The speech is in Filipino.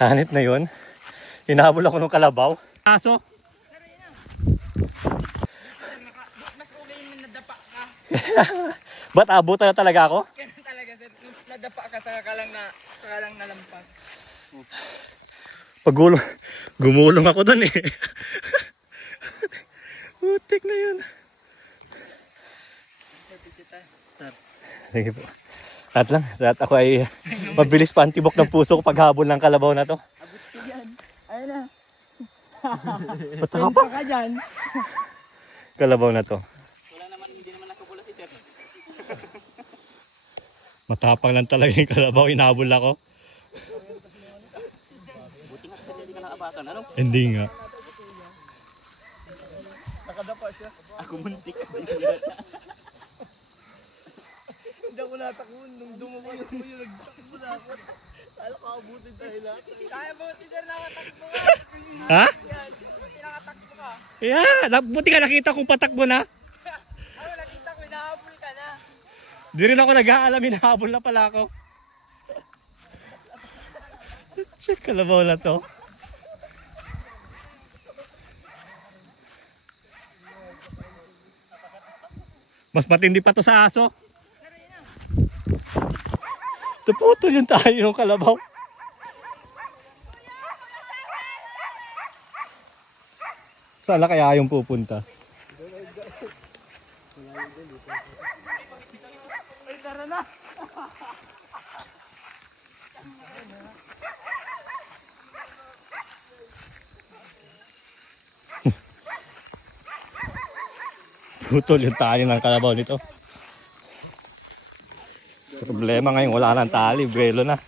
Hanit na yun. Hinabol ako ng kalabaw. Aso? Mas okay yung nadapa ka. Ba't abutan na talaga ako? Ganun talaga sir. Nadapa ka, saka ka lang nalampas. Gumulong ako dun eh. Putik na yun. Sige po. At lang, at ako ay mabilis pa antibok ng puso ko paghabol ng kalabaw na to. Abot ka dyan. Ayun na. Patapa ka dyan. kalabaw na to. Wala naman, hindi naman nakapula si sir. Matapang lang talaga yung kalabaw, inabol ako. Buti nga kasi hindi ka nakabakan. Ano? Hindi nga. Nakadapa siya. Ako muntik. Hindi ako natakbuhan. Nung dumawa na po yun, nagtakbo na ako. Kala ko abutin tayo lahat. Kaya buti sir, nakatakbo ka. Ha? Buti nakatakbo ka. Yeah, buti ka nakita kong patakbo na. Ano, nakita ko, hinahabol ka na. Di rin ako nag-aalam, hinahabol na pala ako. Check kalabaw na to. Mas matindi pa to sa aso. Naputol yung tayo ng kalabaw. Saan kaya yung pupunta? Ay, tara na. Putol yung tayo ng kalabaw nito. Problema ngayon, wala nang tali, buwelo na.